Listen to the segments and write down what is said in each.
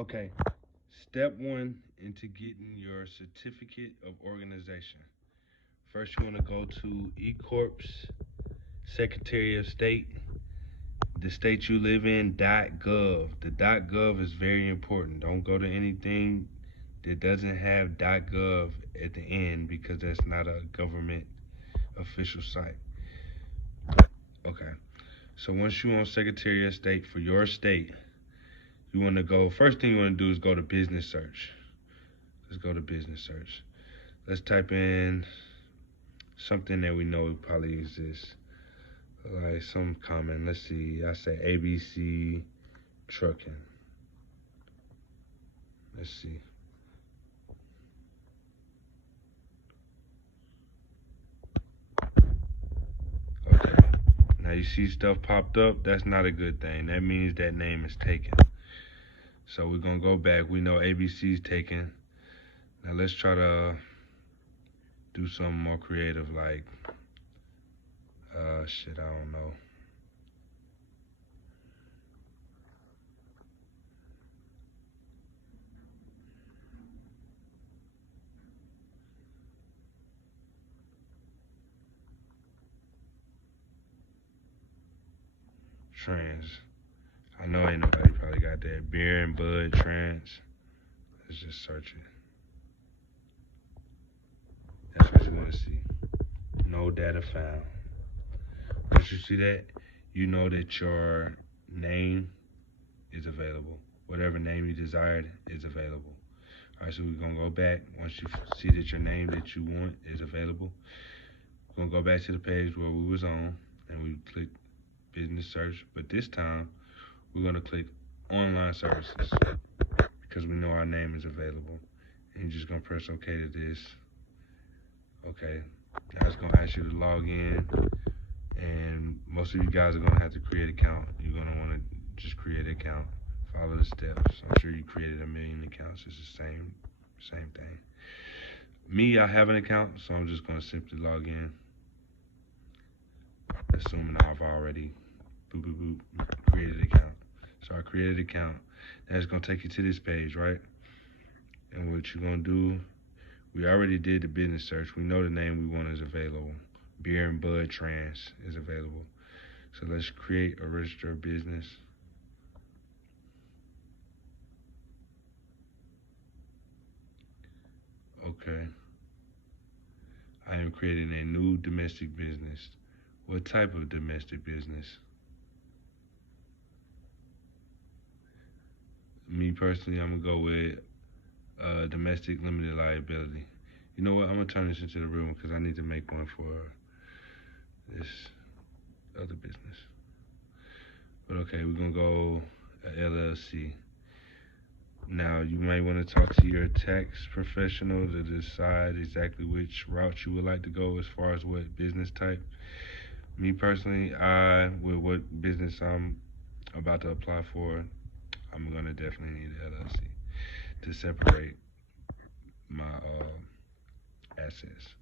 Okay, step one into getting your certificate of organization. First, you want to go to eCorp's Secretary of State, the state you live in, .gov. The .gov is very important. Don't go to anything that doesn't have .gov at the end because that's not a government official site. Okay. So once you're on Secretary of State for your state, you want to go, first thing you want to do is go to business search. Let's go to business search. Let's type in something that we know probably exists. Like some common, let's see, I say ABC trucking. Let's see. Okay. Now you see stuff popped up, that's not a good thing. That means that name is taken. So we're gonna go back. We know ABC's taken. Now let's try to do something more creative like I don't know. Trans. I know ain't nobody probably got that. Beer and Bud Trans. Let's just search it. That's what you want to see. No data found. Once you see that, you know that your name is available. Whatever name you desired is available. All right, so we're gonna go back. Once you see that your name that you want is available, we're gonna go back to the page where we was on, and we click business search. But this time, we're gonna click online services because we know our name is available. And you're just gonna press OK to this. Okay. Now it's gonna ask you to log in, and most of you guys are gonna have to create an account. You're gonna want to just create an account, follow the steps. I'm sure you created a million accounts. It's the same thing. Me, I have an account, so I'm just gonna simply log in, assuming I've already created an account. So I created an account. Now it's gonna take you to this page, right? And what you're gonna do, we already did the business search. We know the name we want is available. Beer and Bud Trans is available. So let's create a register of business. Okay. I am creating a new domestic business. What type of domestic business? Me personally, I'm gonna go with domestic limited liability. You know what? I'm gonna turn this into the real one because I need to make one for this other business. But okay, we're gonna go LLC. Now you may want to talk to your tax professional to decide exactly which route you would like to go as far as what business type. Me personally, with what business I'm about to apply for, I'm gonna definitely need an LLC to separate my assets.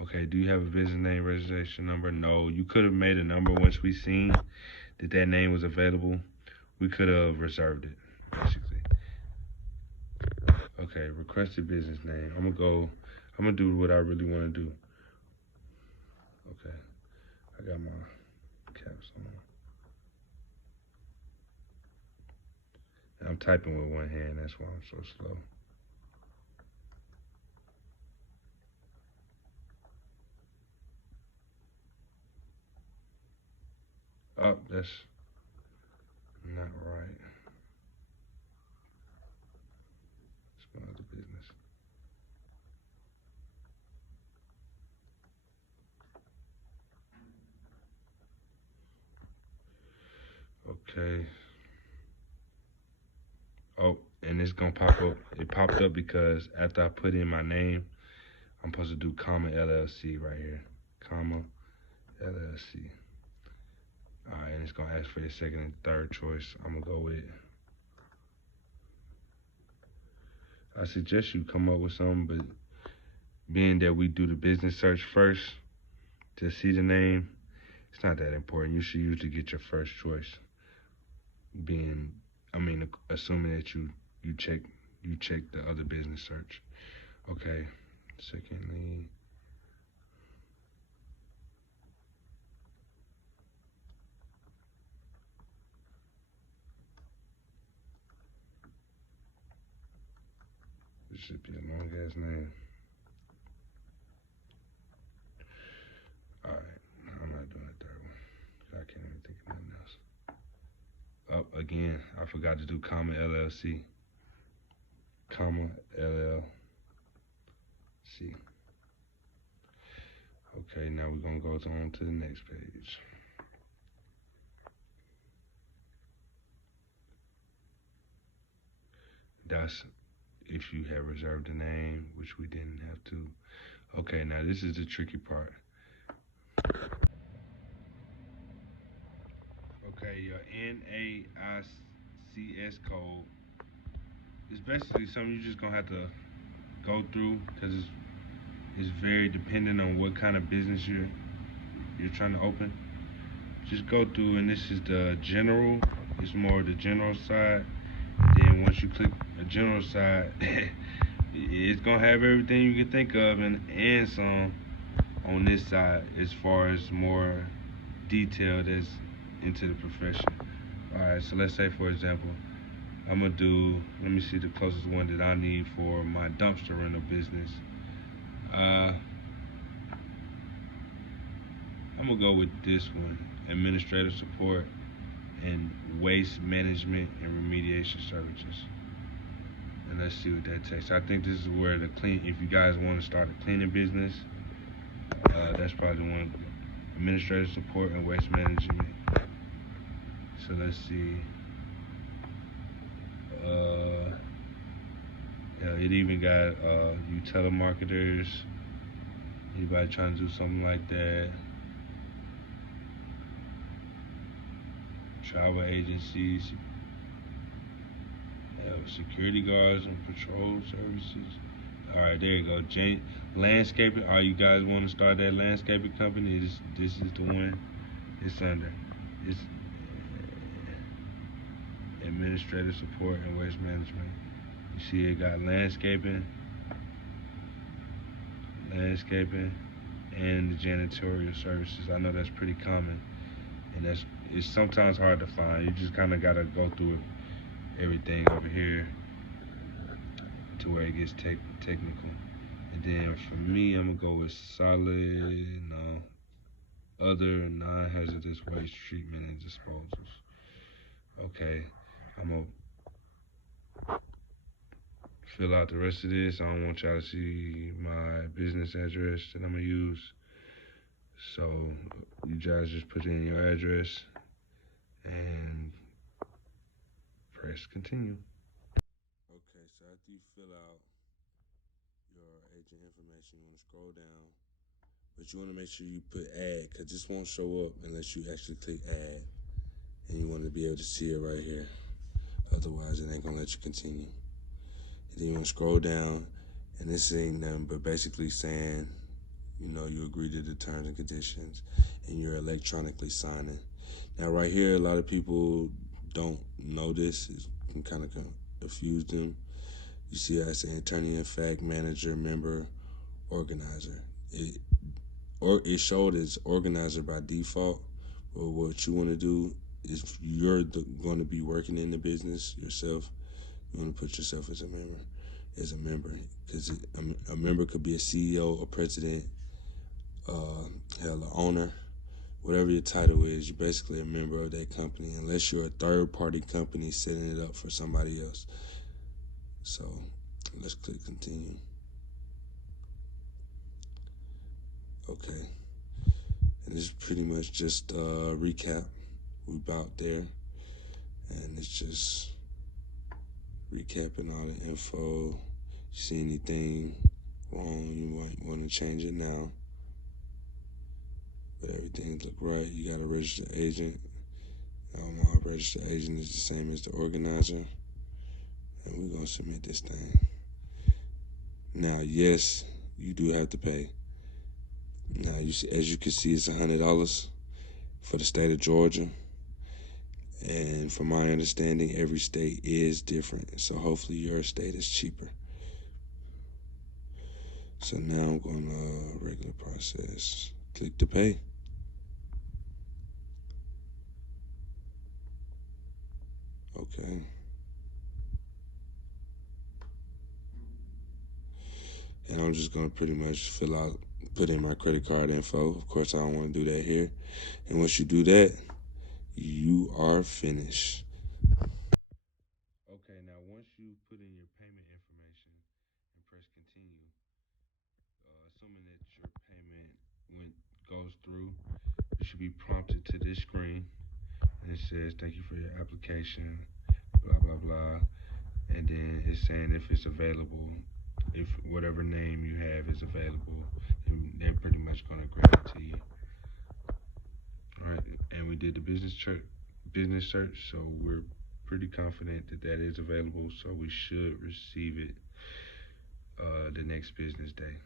Okay, do you have a business name registration number? No. You could have made a number once we seen that name was available. We could have reserved it, basically. Okay, requested business name. I'm gonna do what I really want to do. Okay, I got my caps on. And I'm typing with one hand, that's why I'm so slow. Oh, that's not right. It's my other business. Okay. Oh, and it's gonna pop up. It popped up because after I put in my name, I'm supposed to do comma LLC right here. Comma LLC. Alright, and it's gonna ask for your second and third choice. I'm gonna go with. I suggest you come up with something, but being that we do the business search first to see the name, it's not that important. You should usually get your first choice being, I mean, a assuming that you check the other business search. Okay. Secondly, this should be a long ass name. All right, I'm not doing the third one. I can't even think of nothing else. Oh, again, I forgot to do comma LLC. Comma LLC. Okay, now we're gonna go on to the next page. That's if you have reserved a name, which we didn't have to. Okay, now this is the tricky part. Okay, your NAICS code is basically something you're just gonna have to go through because it's very dependent on what kind of business you're trying to open. Just go through, and this is the general. It's more the general side. Then once you click the general side, it's gonna have everything you can think of and some on this side as far as more detail that's into the profession. Alright, so let's say for example, I'm gonna do, let me see the closest one that I need for my dumpster rental business. I'm gonna go with this one, administrative support and waste management and remediation services. And let's see what that takes. I think this is where if you guys want to start a cleaning business, that's probably the one, administrative support and waste management. So let's see. It even got you telemarketers, anybody trying to do something like that. Travel agencies, security guards and patrol services. All right, there you go. Landscaping. All you guys want to start that landscaping company? This is the one it's under. It's administrative support and waste management. You see, it got landscaping, and the janitorial services. I know that's pretty common, and it's sometimes hard to find. You just kind of gotta go through it, everything over here to where it gets technical. And then for me, I'm gonna go with other non-hazardous waste treatment and disposals. Okay, I'm gonna fill out the rest of this. I don't want y'all to see my business address that I'm gonna use. So you guys just put in your address and press continue. Okay, so after you fill out your agent information, you want to scroll down, but you want to make sure you put add, because this won't show up unless you actually click add, and you want to be able to see it right here. Otherwise, it ain't gonna let you continue. And then you want to scroll down, and this ain't nothing but basically saying, you agree to the terms and conditions, and you're electronically signing. Now, right here, a lot of people don't know this. It can kind of confuse them. You see, I say attorney in fact, manager, member, organizer. It showed as organizer by default, but what you want to do is, if you're going to be working in the business yourself, you want to put yourself as a member. Because a member could be a CEO, a president, an owner, whatever your title is. You're basically a member of that company, unless you're a third-party company setting it up for somebody else. So let's click continue. Okay, and this is pretty much just a recap. We about there, and it's just recapping all the info. You see anything wrong, you might want to change it now. But everything look right. You got a registered agent. My registered agent is the same as the organizer. And we're going to submit this thing. Now, yes, you do have to pay. Now, as you can see, it's $100 for the state of Georgia. And from my understanding, every state is different. So hopefully your state is cheaper. So now I'm going to regular process. Click to pay. Okay. And I'm just going to pretty much put in my credit card info. Of course, I don't want to do that here. And once you do that, you are finished. Okay, now once you put in your payment information and press continue, assuming that your payment goes through, you should be prompted to this screen, and it says thank you for your application, blah blah blah, and then it's saying if it's available, if whatever name you have is available, then they're pretty much gonna grant it to you. All right, and we did the business search, so we're pretty confident that that is available. So we should receive it the next business day.